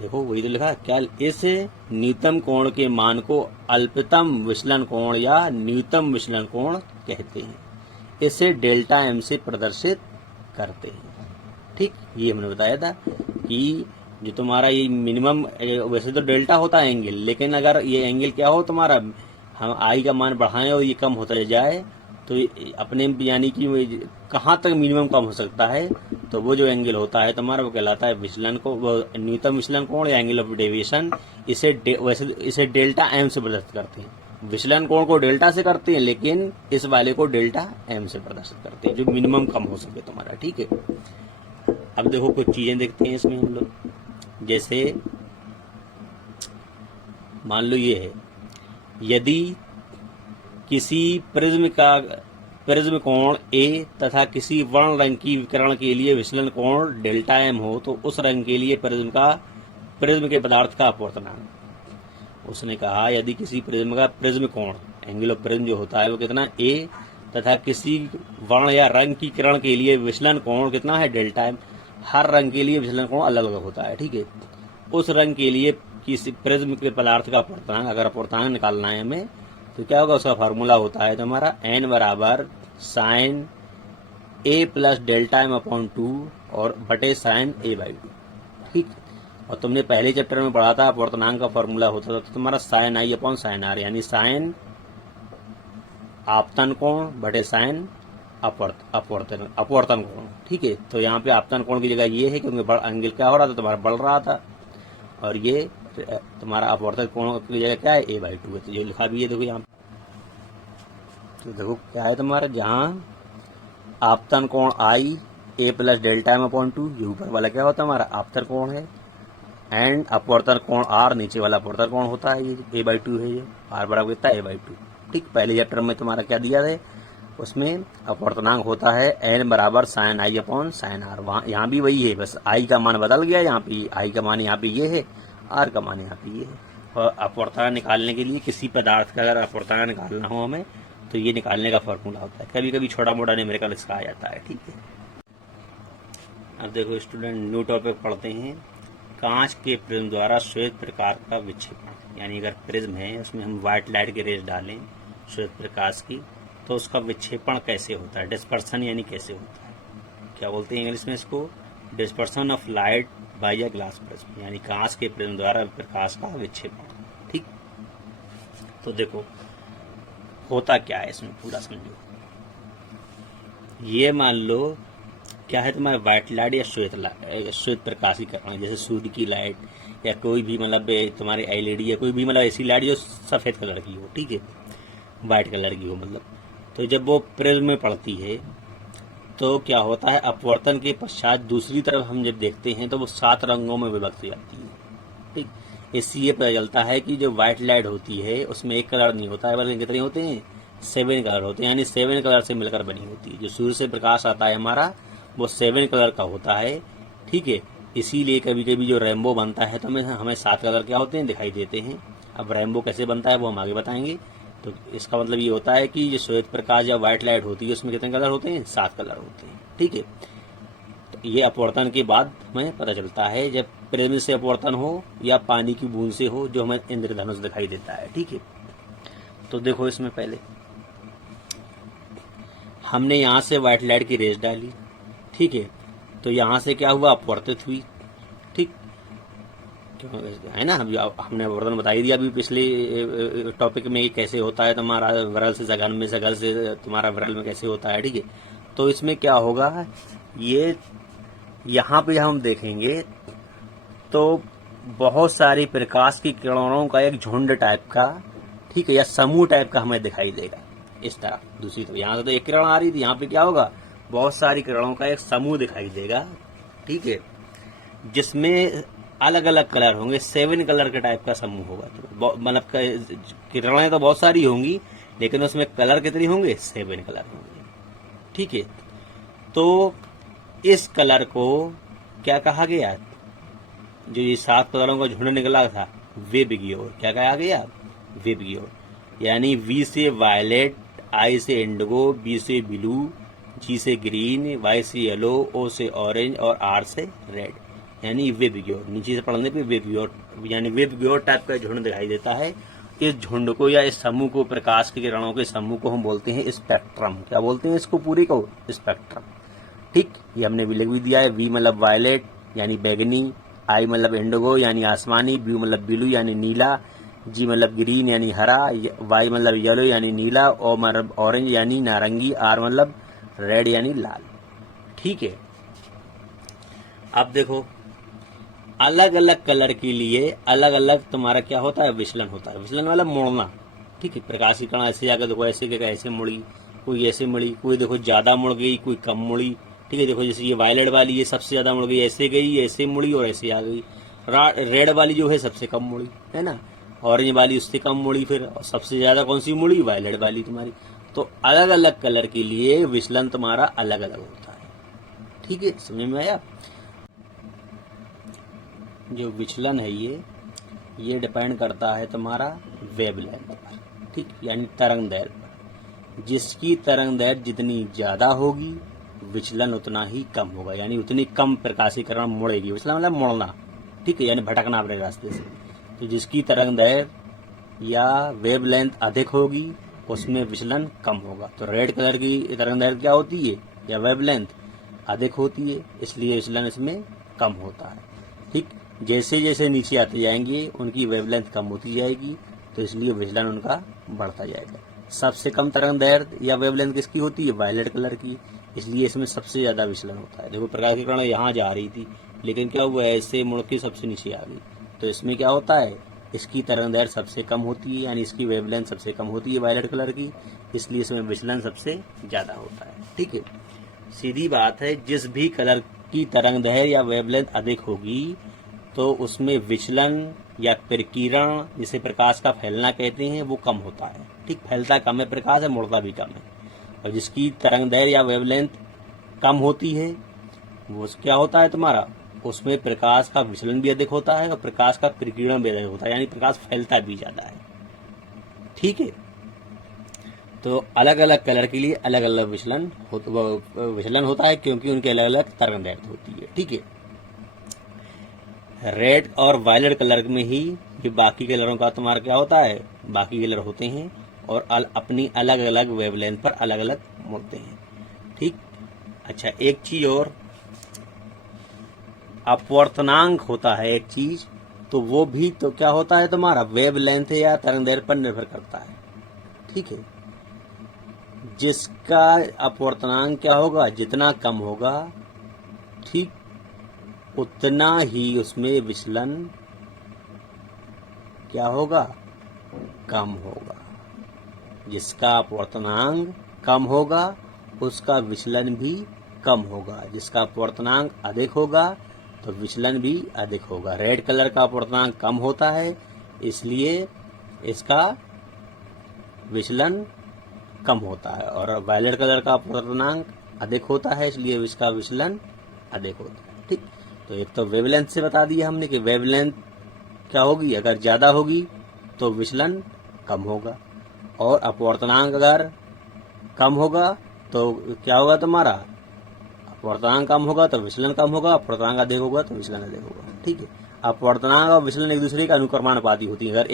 देखो वही तो लिखा है, क्या इस न्यूनतम कोण के मान को अल्पतम विचलन कोण या न्यूनतम विचलन कोण कहते हैं। इसे डेल्टा एम से प्रदर्शित करते हैं। ठीक, ये हमने बताया था कि जो तुम्हारा ये मिनिमम, वैसे तो डेल्टा होता है एंगल, लेकिन अगर ये एंगल क्या हो तुम्हारा हम आई का मान बढ़ाएं और ये कम होता जाए तो अपने यानी कि कहाँ तक मिनिमम कम हो सकता है, तो वो जो एंगल होता है तुम्हारा वो कहलाता है विचलन को, वो न्यूनतम विचलन कोण या एंगल ऑफ डेविएशन। वैसे इसे डेल्टा एम से प्रदर्शित करते हैं। विचलन कोण को डेल्टा से करते हैं, लेकिन इस वाले को डेल्टा एम से प्रदर्शित करते हैं, जो मिनिमम कम हो सके तुम्हारा। ठीक है, अब देखो कुछ चीजें देखते हैं इसमें हम लोग। जैसे मान लो ये है, यदि किसी प्रिज्म कोण ए तथा किसी वर्ण रंग की विकिरण के लिए विचलन कोण डेल्टा एम हो, तो उस रंग के लिए प्रिज्म के पदार्थ का अपवर्तनांक। उसने कहा यदि किसी प्रिज्म कोण एंगल ऑफ प्रिज्म जो होता है वो कितना ए, तथा किसी वर्ण या रंग की किरण के लिए विचलन कोण कितना है डेल्टा एम। हर रंग के लिए विचलन कोण अलग अलग होता है। ठीक है, उस रंग के लिए किसी प्रिज्म के पदार्थ का अपवर्तनांक, अगर अपवर्तनांक निकालना है हमें, तो क्या होगा, उसका फार्मूला होता है तुम्हारा n बराबर sine a plus delta m upon 2 और बटे साइन a बाई 2। ठीक, और तुमने पहले चैप्टर में पढ़ा था अपवर्तनांक का फार्मूला होता था तो तुम्हारा sine i upon sine r, यानी साइन आपतन कोण बटे साइन अपवर्तन कोण। ठीक है, तो यहाँ पे आपतन कोण की जगह ये है क्योंकि एंगल क्या हो रहा था तुम्हारा, बढ़ रहा था, और ये तुम्हारा अपवर्तक कोण की जगह क्या है a बाई 2 है, तो ये लिखा भी है देखो यहाँ। तो देखो क्या है तुम्हारा, जहाँ आपतन कोण i a plus delta m upon 2, ये ऊपर वाला क्या होता है हमारा आपतन कोण है, एंड अपवर्तन कोण r नीचे वाला अपवर्तन कोण होता है, ये a बाई 2 है, ये r बराबर कितना a बाई 2। ठीक, पहले चैप्टर में तुम्हारा क्या दिया है, उसमें अपवर्तनांक होता है n बराबर sine i upon sine r. वहाँ यहाँ भी वही है, बस i का मान बदल गया, यहाँ पे i का मान यहाँ पे ये है, r का मान यहाँ पे ये है। और अपवर्तनांक निकालने के लिए किसी पदार्थ का अगर अपवर्तनांक निकालना हो हमें, तो ये निकालने का फॉर्मूला होता है। कभी कभी छोटा मोटा न्यूमेरिकल इसका आ जाता है। ठीक है, अब देखो स्टूडेंट न्यू टॉपिक पढ़ते हैं। कांच के प्रिज्म द्वारा श्वेत प्रकाश का विक्षेपण, यानी अगर प्रिज्म है उसमें हम व्हाइट लाइट की रेज डालें श्वेत प्रकाश की, तो उसका विक्षेपण कैसे होता है, डिस्पर्सन यानी कैसे होता है, क्या बोलते हैं इंग्लिश में इसको, dispersion of light by a glass prism, यानी कांच के प्रिज्म द्वारा प्रकाश का विक्षेपण। ठीक, तो देखो होता क्या है इसमें पूरा समझो। ये मान लो क्या है तुम्हारा व्हाइट लाइट या श्वेत प्रकाश की किरण, जैसे सूर्य की लाइट या कोई भी मतलब तुम्हारी एलईडी या कोई भी मतलब ऐसी लाइट जो सफेद कलर की हो, ठीक है, व्हाइट कलर की हो मतलब, तो जब वो प्रिज्म में पड़ती है तो क्या होता है, अपवर्तन के पश्चात दूसरी तरफ हम जब देखते हैं तो वो 7 रंगों में विभक्त हो जाती है। ठीक, इससे ये पता चलता है कि जो व्हाइट लाइट होती है उसमें एक कलर नहीं होता है, बल्कि कितने होते हैं, 7 कलर होते हैं, यानी 7 कलर से मिलकर बनी होती है। जो सूर्य से प्रकाश आता है हमारा वो 7 कलर का होता है। ठीक है, इसीलिए कभी कभी जो रेनबो बनता है तो हमें 7 कलर क्या होते हैं, दिखाई देते हैं। अब रेनबो कैसे बनता है वो हम आगे बताएंगे। तो इसका मतलब ये होता है कि जो श्वेत प्रकाश या व्हाइट लाइट होती है उसमें कितने कलर होते हैं, 7 कलर होते हैं। ठीक है, तो ये अपवर्तन के बाद हमें पता चलता है, जब प्रिज्म से अपवर्तन हो या पानी की बूंद से हो, जो हमें इंद्रधनुष दिखाई देता है। ठीक है, तो देखो इसमें पहले हमने यहाँ से व्हाइट लाइट की रेज डाली, ठीक है, तो यहाँ से क्या हुआ, अपवर्तित हुई। ठीक है ना, हमने अपवर्तन बता ही दिया अभी पिछले टॉपिक में कैसे होता है तुम्हारा विरल से सघन में, सघन से तुम्हारा विरल में कैसे होता है। ठीक है, तो इसमें क्या होगा, ये यहाँ पे हम देखेंगे तो बहुत सारी प्रकाश की किरणों का एक झुंड टाइप का, ठीक है, या समूह टाइप का हमें दिखाई देगा इस तरफ। दूसरी तरफ यहाँ से तो एक किरण आ रही थी, यहाँ पे क्या होगा, बहुत सारी किरणों का एक समूह दिखाई देगा। ठीक है, जिसमें अलग अलग कलर होंगे, 7 कलर के टाइप का समूह होगा। तो मतलब किरणें तो बहुत सारी होंगी, लेकिन उसमें कलर कितने होंगे, 7 कलर होंगे। ठीक है, तो इस कलर को क्या कहा गया, जो ये 7 कलरों का झुंड निकला था, वेबगियोर, क्या कहा गया, वेबगियोर, यानी वी से वायलेट, आई से इंडिगो, बी से ब्लू, जी से ग्रीन, वाई से येलो, ओ से ऑरेंज और आर से रेड, यानी वेबगियोर। नीचे से पढ़ने पे वेबगियोर, यानी वेबगियोर टाइप का झुंड दिखाई देता है। इस झुंड को या इस समूह को, प्रकाश के किरणों के समूह को हम बोलते हैं स्पेक्ट्रम। क्या बोलते हैं इसको, पूरी को स्पेक्ट्रम। ठीक, ये हमने भी लिख भी दिया है। वी मतलब वायलेट यानी बैगनी, आई मतलब इंडिगो यानी आसमानी, ब्लू मतलब ब्लू यानी नीला, जी मतलब ग्रीन यानी हरा, वाई मतलब येलो यानी नीला, और मतलब ऑरेंज यानी नारंगी, आर मतलब रेड यानी लाल। ठीक है, अब देखो अलग अलग कलर के लिए अलग अलग तुम्हारा क्या होता है, विचलन होता है। विचलन मतलब मोड़ना। ठीक है, प्रकाश की कणा ऐसे जाकर देखो, ऐसे क्या ऐसे मुड़ी, कोई ऐसे मुड़ी, कोई देखो ज़्यादा मुड़ गई, कोई कम मुड़ी। ठीक है, देखो जैसे ये वायलेट वाली ये सबसे ज़्यादा मुड़ गई, ऐसे गई, ऐसे मुड़ी और ऐसे आ गई। रेड वाली जो है सबसे कम मुड़ी, है ना। ऑरेंज वाली उससे कम मुड़ी, फिर और सबसे ज़्यादा कौन सी मुड़ी, वायलेट वाली तुम्हारी। तो अलग अलग कलर के लिए विचलन तुम्हारा अलग अलग होता है। ठीक है, समझ में आया। जो विचलन है ये डिपेंड करता है तुम्हारा वेवलेंथ पर। ठीक, यानी तरंग दैर्घ्य पर। जिसकी तरंग दैर्घ्य जितनी ज़्यादा होगी विचलन उतना ही कम होगा, यानी उतनी कम प्रकाशीकरण मुड़ेगी। विचलन मतलब मुड़ना। ठीक है, यानी भटकना अपने रास्ते से। तो जिसकी तरंग दैर्घ्य या वेवलेंथ अधिक होगी उसमें विचलन कम होगा। तो रेड कलर की तरंग दैर्घ्य क्या होती है, या वेवलेंथ अधिक होती है, इसलिए विचलन इसमें कम होता है। ठीक, जैसे जैसे नीचे आते जाएंगे उनकी वेवलेंथ कम होती जाएगी, तो इसलिए विचलन उनका बढ़ता जाएगा। सबसे कम तरंग दैर्घ्य या वेवलेंथ किसकी होती है, वायलेट कलर की, इसलिए इसमें सबसे ज़्यादा विचलन होता है। देखो प्रकाश की किरण यहाँ जा रही थी, लेकिन क्या हुआ, ऐसे मुड़ के सबसे नीचे आ गई, तो इसमें क्या होता है, इसकी तरंग दैर्घ्य सबसे कम होती है, यानी इसकी वेवलेंथ सबसे कम होती है वायलेट कलर की, इसलिए इसमें विचलन सबसे ज़्यादा होता है। ठीक है, सीधी बात है, जिस भी कलर की तरंग दैर्घ्य या वेवलेंथ अधिक होगी तो उसमें विचलन या प्रकीर्ण, जिसे प्रकाश का फैलना कहते हैं, वो कम होता है। ठीक, फैलता कम है प्रकाश है, मुड़ता भी कम है। और जिसकी तरंग दैर्घ्य या वेवलेंथ कम होती है वो क्या होता है तुम्हारा, उसमें प्रकाश का विचलन भी अधिक होता है और प्रकाश का प्रकीर्ण भी अधिक होता है, यानी प्रकाश फैलता भी ज़्यादा है। ठीक है, तो अलग अलग कलर के लिए अलग अलग विचलन होता है, क्योंकि उनके अलग अलग तरंग दैर्घ्य होती है। ठीक है, रेड और वायलेट कलर में ही ये बाकी कलरों का तुम्हारा क्या होता है, बाकी कलर होते हैं और अपनी अलग अलग वेवलेंथ पर अलग अलग मुड़ते हैं। ठीक, अच्छा एक चीज और, अपवर्तनांक होता है एक चीज, तो वो भी तो क्या होता है तुम्हारा, वेवलेंथ या तरंग दैर्घ्य पर निर्भर करता है। ठीक है, जिसका अपवर्तनांक क्या होगा, जितना कम होगा, ठीक, उतना ही उसमें विचलन क्या होगा, कम होगा। जिसका अपवर्तनांक कम होगा उसका विचलन भी कम होगा, जिसका अपवर्तनांक अधिक होगा तो विचलन भी अधिक होगा। रेड कलर का अपवर्तनांक कम होता है, इसलिए इसका विचलन कम होता है, और वायलेट कलर का अपवर्तनांक अधिक होता है, इसलिए इसका विचलन अधिक होता है। ठीक, तो एक तो वेवलेंथ से बता दिया हमने कि वेवलेंथ क्या होगी, अगर ज़्यादा होगी तो विचलन कम होगा, और अपवर्तनांक अगर कम होगा तो क्या होगा तुम्हारा, अपवर्तनांक कम होगा तो विचलन कम होगा, अपवर्तनांक अधिक होगा तो विचलन अधिक होगा। ठीक है, अपवर्तनांक और विचलन एक दूसरे का अनुक्रमानुपाती होती है। अगर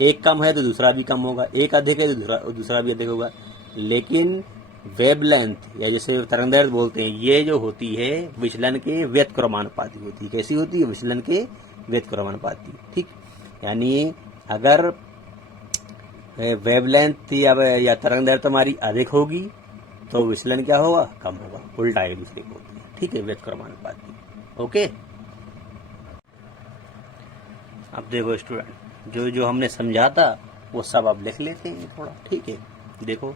एक कम है तो दूसरा भी कम होगा, एक अधिक है तो दूसरा भी अधिक होगा। लेकिन वेवलेंथ या जैसे तरंग दैर्घ्य बोलते हैं, ये जो होती है विचलन के व्यतक्रमानुपाती होती है। कैसी होती है, विचलन के व्यतक्रमानुपाती। ठीक, यानी अगर वेवलेंथ या तरंग दैर्घ्य तुम्हारी अधिक होगी तो विचलन क्या होगा, कम होगा, उल्टा एक दूसरे को होती है। ठीक है, व्यतक्रमानुपाती। ओके, अब देखो स्टूडेंट, जो जो हमने समझा था वो सब अब लिख लेते हैं थोड़ा। ठीक है, देखो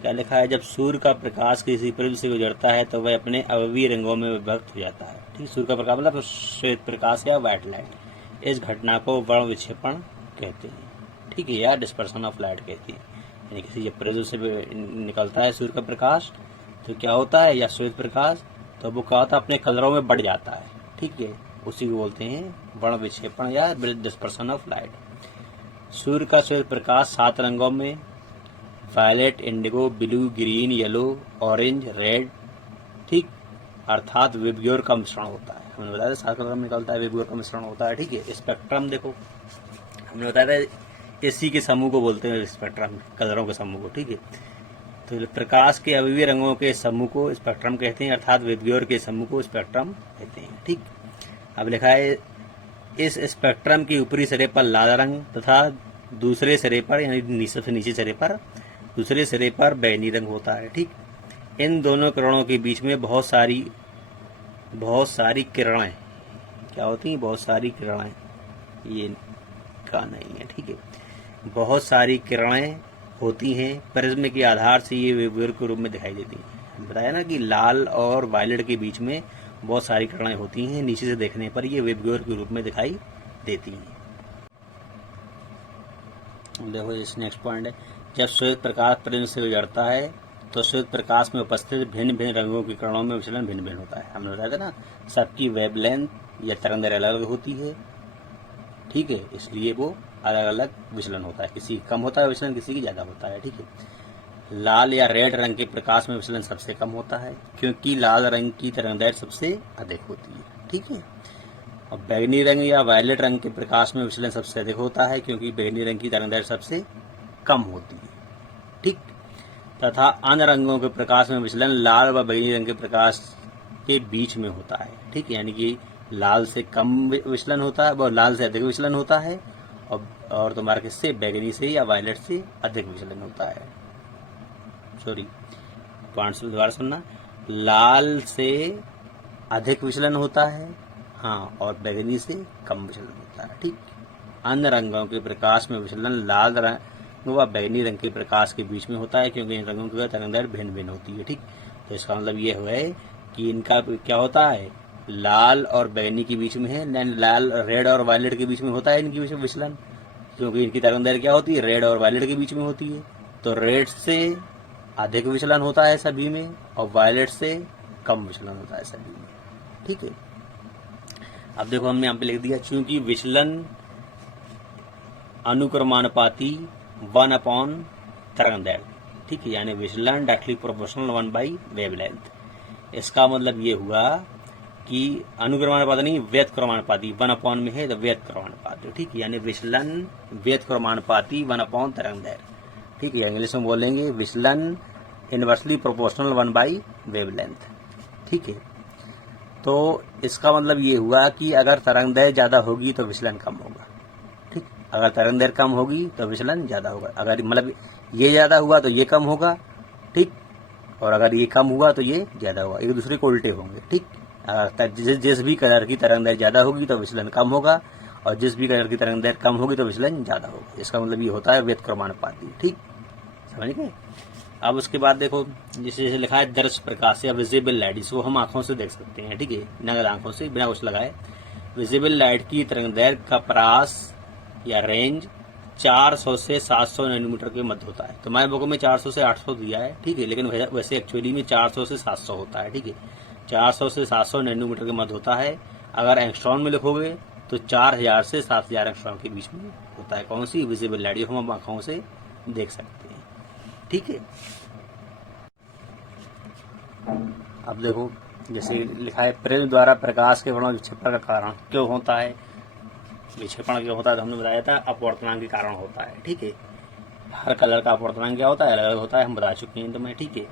क्या लिखा है, जब सूर्य का प्रकाश किसी पृथ्वी से गुजरता है तो वह अपने अवयवी रंगों में विभक्त हो जाता है। ठीक, सूर्य का प्रकाश मतलब श्वेत प्रकाश या व्हाइट लाइट। इस घटना को वर्ण विक्षेपण कहते हैं। ठीक है, या डिस्पर्सन ऑफ लाइट कहते हैं। यानी किसी पृथ्वी से निकलता है सूर्य का प्रकाश तो क्या होता है, या श्वेत प्रकाश, तो वो क्या होता है, अपने कलरों में बढ़ जाता है। ठीक है, उसी को बोलते हैं वर्ण विक्षेपण या डिस्पर्सन ऑफ लाइट। सूर्य का श्वेत प्रकाश 7 रंगों में, violet, indigo, blue, green, yellow, orange, red, ठीक, अर्थात विबग्योर का मिश्रण होता है। हमने बताया था 7 कलर में निकलता है, विबग्योर का मिश्रण होता है। ठीक है, स्पेक्ट्रम देखो हमने बताया था एसी के समूह को बोलते हैं स्पेक्ट्रम, कलरों के समूह को। ठीक है, तो प्रकाश के अवयवी रंगों के समूह को स्पेक्ट्रम कहते हैं, अर्थात विबग्योर के समूह को स्पेक्ट्रम कहते हैं। ठीक, अब लिखा है इस स्पेक्ट्रम के ऊपरी सिरे पर लाल रंग तथा दूसरे सिरे पर यानी सबसे नीचे सिरे पर दूसरे सिरे पर बैंगनी रंग होता है। ठीक, इन दोनों किरणों के बीच में बहुत सारी किरणें क्या होती हैं, बहुत सारी किरणें, ये का नहीं है। ठीक है, बहुत सारी किरणें होती हैं। प्रिज्म के आधार से ये वेवगाइड के रूप में दिखाई देती हैं। बताया ना कि लाल और वायलेट के बीच में बहुत सारी किरणें होती हैं, नीचे से देखने पर ये वेवगाइड के रूप में दिखाई देती हैं। देखो इस नेक्स्ट पॉइंट है, जब श्वेत प्रकाश प्रिज्म से गुजरता है तो श्वेत प्रकाश में उपस्थित भिन्न भिन्न रंगों की किरणों में विचलन भिन्न भिन्न होता है। हमने बताया था ना, सबकी वेवलेंथ या तरंगदैर्घ्य अलग अलग होती है। ठीक है, इसलिए वो अलग अलग विचलन होता है, किसी कम होता है विचलन, किसी की ज्यादा होता है। ठीक है, लाल या रेड रंग के प्रकाश में विचलन सबसे कम होता है क्योंकि लाल रंग की तरंगदैर्घ्य सबसे अधिक होती है। ठीक है, और बैंगनी रंग या वायलेट रंग के प्रकाश में विचलन सबसे अधिक होता है क्योंकि बैंगनी रंग की तरंगदैर्घ्य सबसे कम होती है। ठीक, तथा अन्य रंगों के प्रकाश में विचलन लाल व बैंगनी रंग के प्रकाश के बीच में होता है। ठीक, यानी कि लाल से कम विचलन होता है और लाल से अधिक विचलन होता है, और तुम्हारा किससे, बैंगनी से या वायलेट से अधिक विचलन होता है। सॉरी, पॉइंट से दोबारा सुनना, लाल से अधिक विचलन होता है, हाँ, और बैंगनी से कम विचलन होता है। ठीक, अन्य रंगों के प्रकाश में विचलन लाल रंग व बैंगनी रंग के प्रकाश के बीच में होता है क्योंकि इन रंगों की तरंगदैर्घ्य भिन्न भिन्न होती है। ठीक, तो इसका मतलब ये है कि इनका क्या होता है, लाल और बैंगनी के बीच में है, लाल रेड और वायलेट के बीच में होता है इनके बीच में विचलन, क्योंकि इनकी तरंगदैर्घ्य क्या होती है, रेड और वायलेट के बीच में होती है। तो रेड से अधिक विचलन होता है सभी में और वायलेट से कम विचलन होता है सभी में। ठीक है, अब देखो हमने यहाँ पे लिख दिया, चूंकि विचलन अनुक्रमानुपाती 1/तरंगदैर्घ्य। ठीक है, यानी विचलन डायरेक्टली प्रोपोर्शनल 1/वेवलेंथ। इसका मतलब ये हुआ कि अनुक्रमानुपाती नहीं, व्यतक्रमानुपाती, 1/में है तो व्यतक्रमानुपाती। ठीक है, यानी विचलन व्यतक्रमानुपाती 1/तरंगदैर्घ्य। ठीक है, इंग्लिश में बोलेंगे विचलन इनवर्सली प्रोपोर्शनल 1/वेवलेंथ। ठीक है, तो इसका मतलब ये हुआ कि अगर तरंगदैर्घ्य ज्यादा होगी तो विचलन कम होगा। ठीक, अगर तरंगदैर्घ्य कम होगी तो विचलन ज्यादा होगा, अगर मतलब ये ज्यादा हुआ तो ये कम होगा। ठीक, और अगर ये कम हुआ तो ये ज्यादा होगा, एक दूसरे को उल्टे होंगे। ठीक, जिस भी कलर की तरंगदैर्घ्य ज्यादा होगी तो विचलन कम होगा और जिस भी कलर की तरंगदैर्घ्य कम होगी तो विचलन ज्यादा होगा। इसका मतलब ये होता है व्यतक्रमानुपाती। ठीक, समझ गए। अब उसके बाद देखो, जैसे लिखा है दर्श प्रकाश या विजिबल लाइट, इसको हम आंखों से देख सकते हैं। ठीक है, नगद आंखों से बिना कुछ लगाए। विजिबल लाइट की तरंगदैर्घ्य का परास या रेंज 400 से 700 नैनोमीटर के मध्य होता है। तो हमारे बुक में 400 से 800 दिया है। ठीक है, लेकिन वैसे एक्चुअली में 400 से 700 होता है। ठीक है, 400 से 700 नैनोमीटर के मध्य होता है। अगर एंगस्ट्रॉम में लिखोगे तो 4000 से 7000 एंगस्ट्रॉम के बीच में होता है। कौन सी, विजिबल लाइट, जो हम आंखों से देख सकते हैं। ठीक है, अब देखो जैसे लिखा है, प्रिज्म द्वारा प्रकाश के वर्णों विक्षेपण का कारण क्यों होता है। विक्षेपण क्यों होता है तो हमने बताया था, अपवर्तनांक के कारण होता है। ठीक है, हर कलर का अपवर्तनांक क्या होता है, अलग अलग होता है, हम बता चुके हैं तुम्हें। ठीक है,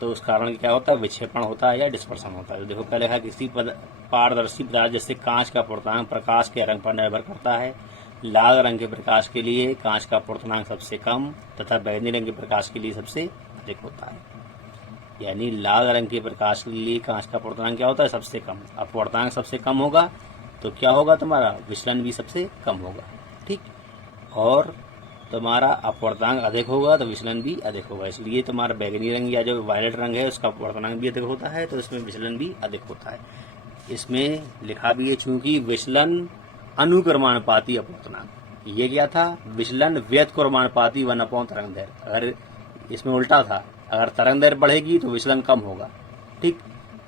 तो उस कारण क्या होता है, विक्षेपण होता है या डिस्पर्सन होता है। तो देखो क्या लिखा है, किसी पारदर्शी पदार्थ जैसे कांच का अपवर्तनांक प्रकाश के रंग पर निर्भर करता है। लाल रंग के प्रकाश के लिए कांच का अपवर्तनांक सबसे कम तथा बैंगनी रंग के प्रकाश के लिए सबसे अधिक होता है। यानी लाल रंग के प्रकाश के लिए कांच का अपवर्तनांक क्या होता है, सबसे कम। अपवर्तनांक सबसे कम होगा तो क्या होगा, तुम्हारा विचलन भी सबसे कम होगा। ठीक, और तुम्हारा अपवर्तनांक अधिक होगा तो विचलन भी अधिक होगा। इसलिए तुम्हारा बैंगनी रंग या जो वायलेट रंग है उसका अपवर्तनांक भी अधिक होता है, तो इसमें विचलन भी अधिक होता है। इसमें लिखा भी है, चूंकि विचलन अनुक्रमानुपाती अपवर्तनांक, ये क्या था, विचलन व्यतक्रमानुपाती 1/तरंगदैर्घ्य। अगर इसमें उल्टा था, अगर तरंगदैर्घ्य बढ़ेगी तो विचलन कम होगा। ठीक,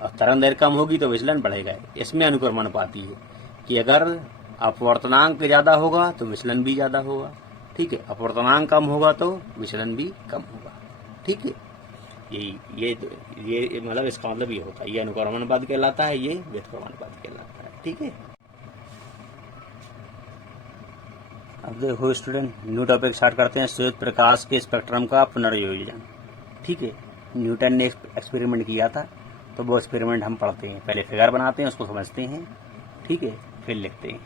और तरंगदैर्घ्य कम होगी तो विचलन बढ़ेगा। इसमें अनुक्रमानुपाती है कि अगर अपवर्तनांक ज्यादा होगा तो विचलन भी ज्यादा होगा। ठीक है, अपवर्तनांक कम होगा तो विचलन भी कम होगा। ठीक है, ये मतलब इसका मतलब ये होता है, ये अनुक्रमानुपात कहलाता है, ये व्यतक्रमानुपात कहलाता है। ठीक है, अब देखो स्टूडेंट, न्यू टॉपिक स्टार्ट करते हैं, श्वेत प्रकाश के स्पेक्ट्रम का पुनर्योजन। ठीक है, न्यूटन ने एक्सपेरिमेंट किया था, तो वो एक्सपेरिमेंट हम पढ़ते हैं। पहले फिगर बनाते हैं, उसको समझते हैं। ठीक है, फिर लिखते हैं।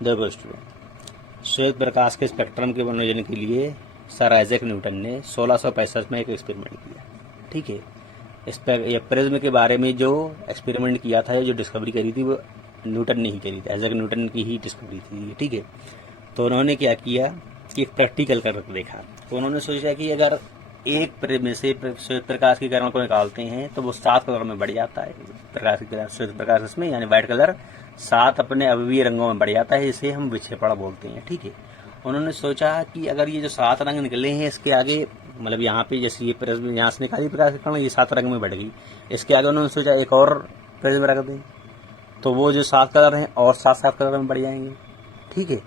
देखो स्टूडेंट, श्वेत प्रकाश के स्पेक्ट्रम के वर्णन के लिए सर आइजैक न्यूटन ने 1665 में एक एक्सपेरिमेंट किया। ठीक है, इस पर ये प्रिज्म के बारे में जो एक्सपेरिमेंट किया था, जो डिस्कवरी करी थी, वो न्यूटन ने ही करी थी, आइजैक न्यूटन की ही डिस्कवरी थी। ठीक है, तो उन्होंने क्या किया कि एक प्रैक्टिकल कर देखा। तो उन्होंने सोचा कि अगर एक प्रिज्म से श्वेत प्रकाश की किरण को निकालते हैं तो वो 7 कलर में बढ़ जाता है। प्रकाश की किरण, श्वेत प्रकाश इसमें यानी व्हाइट कलर 7 अपने अवयवीय रंगों में बढ़ जाता है, इसे हम विक्षेपण बोलते हैं। ठीक है, उन्होंने सोचा कि अगर ये जो 7 रंग निकले हैं, इसके आगे मतलब यहाँ पे जैसे ये प्रिज्म यहाँ से निकाली प्रकाश की किरण, ये 7 रंग में बढ़ गई, इसके आगे उन्होंने सोचा एक और प्रिज्म रख दें तो वो जो 7 कलर हैं और 7-7 कलर में बढ़ जाएंगे। ठीक है,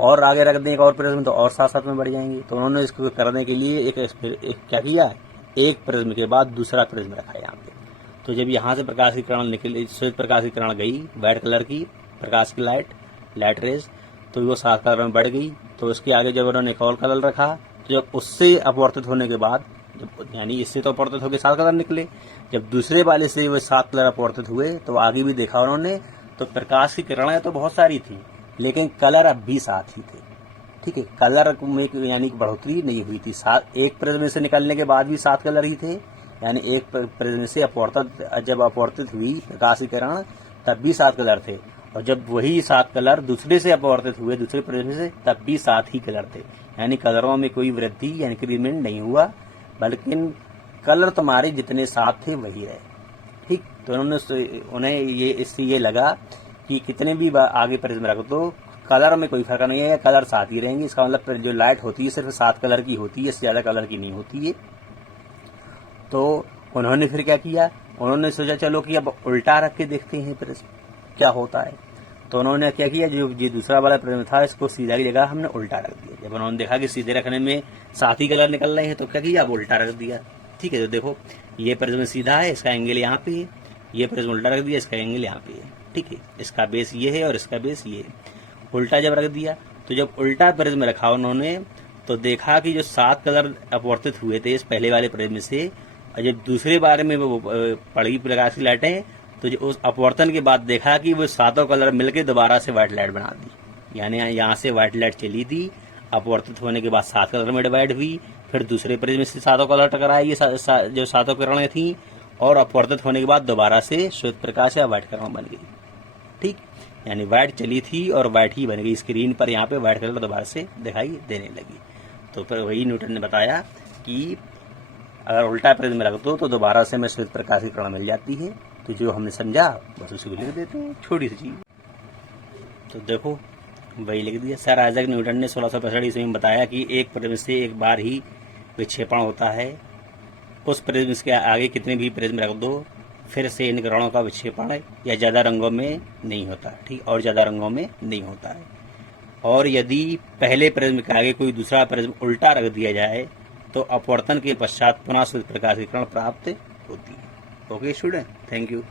और आगे रख दें एक और प्रिज्म तो और 7-7 में बढ़ जाएंगे। तो उन्होंने इसको करने के लिए एक क्या किया, एक प्रिज्म के बाद दूसरा प्रिज्म रखा यहाँ पे। तो जब यहाँ से प्रकाश की किरण निकली, श्वेत प्रकाश की किरण गई व्हाइट कलर की प्रकाश की लाइट रेज, तो वो 7 कलर में बढ़ गई। तो उसके आगे जब उन्होंने एक और कलर रखा, तो जब उससे अपवर्तित होने के बाद, यानी इससे तो अपवर्तित होकर 7 कलर निकले, जब दूसरे वाले से वो 7 कलर अपवर्तित हुए तो आगे भी देखा उन्होंने, तो प्रकाश की किरणें तो बहुत सारी थी लेकिन कलर अब भी 7 ही थे। ठीक है, कलर में यानी बढ़ोतरी नहीं हुई थी। एक प्रिज्म से निकलने के बाद भी 7 कलर ही थे, यानी एक प्रिज्म से जब अपवर्तित हुई प्रकाश की किरण तब भी 7 कलर थे, और जब वही 7 कलर दूसरे से अपवर्तित हुए दूसरे प्रिज्म से तब भी 7 ही कलर थे। यानी कलरों में कोई वृद्धि यानी इंक्रीमेंट नहीं हुआ, बल्कि कलर तुम्हारे जितने 7 थे वही रहे। ठीक, तो उन्हें इससे ये लगा कि कितने भी आगे प्रिज्म रख दो कलर में कोई फर्क नहीं है, कलर 7 ही रहेंगे। इसका मतलब जो लाइट होती है सिर्फ 7 कलर की होती है, इससे ज़्यादा कलर की नहीं होती है। तो उन्होंने फिर क्या किया, उन्होंने सोचा चलो कि अब उल्टा रख के देखते हैं प्रिज्म क्या होता है। तो उन्होंने क्या किया, जो दूसरा वाला प्रिज्म था इसको सीधा की जगह हमने उल्टा रख दिया। जब उन्होंने देखा कि सीधे रखने में 7 ही कलर निकल रहे हैं तो क्या किया, अब उल्टा रख दिया। ठीक है, तो देखो ये प्रिज्म सीधा है, इसका एंगल यहाँ पे है, ये प्रिज्म उल्टा रख दिया, इसका एंगल यहाँ पे है। ठीक है, इसका बेस ये है और इसका बेस ये है। उल्टा जब रख दिया, तो जब उल्टा प्रिज्म रखा उन्होंने तो देखा कि जो 7 कलर अपवर्तित हुए थे इस पहले वाले प्रिज्म से, और जब दूसरे बारे में वो पड़ी प्रकाश की लाइटें, तो जो उस अपवर्तन के बाद देखा कि वो 7 कलर मिलकर दोबारा से व्हाइट लाइट बना दी। यानी यहाँ से व्हाइट लाइट चली थी, अपवर्तित होने के बाद 7 कलर में डिवाइड हुई, फिर दूसरे प्रिज्म से 7 कलर टकराई, जो 7 किरणें थी, और अपवर्तित होने के बाद दोबारा से श्वेत प्रकाश या व्हाइट किरण बन गई। ठीक, यानी व्हाइट चली थी और व्हाइट ही बन गई, स्क्रीन पर यहाँ पे व्हाइट कलर दोबारा से दिखाई देने लगी। तो फिर वही न्यूटन ने बताया कि अगर उल्टा प्रिज्म रख दो तो दोबारा से हमें श्वेत प्रकाश की किरण मिल जाती है। तो जो हमने समझा बस उसी को लिख देते हैं, छोटी सी चीज। तो देखो वही लिख दिया। सर आइजैक न्यूटन ने 1665 ईस्वी में बताया कि एक प्रिज्म से एक बार ही विक्षेपण होता है, उस प्रिज्म के आगे कितने भी प्रिज्म रख दो फिर से इन किरणों का विक्षेपण या ज़्यादा रंगों में नहीं होता। ठीक, और ज़्यादा रंगों में नहीं होता है। और यदि पहले प्रिज्म के आगे कोई दूसरा प्रिज्म उल्टा रख दिया जाए तो अपवर्तन के पश्चात पुनः श्वेत प्रकाश की किरण प्राप्त होती है। Okay student, thank you.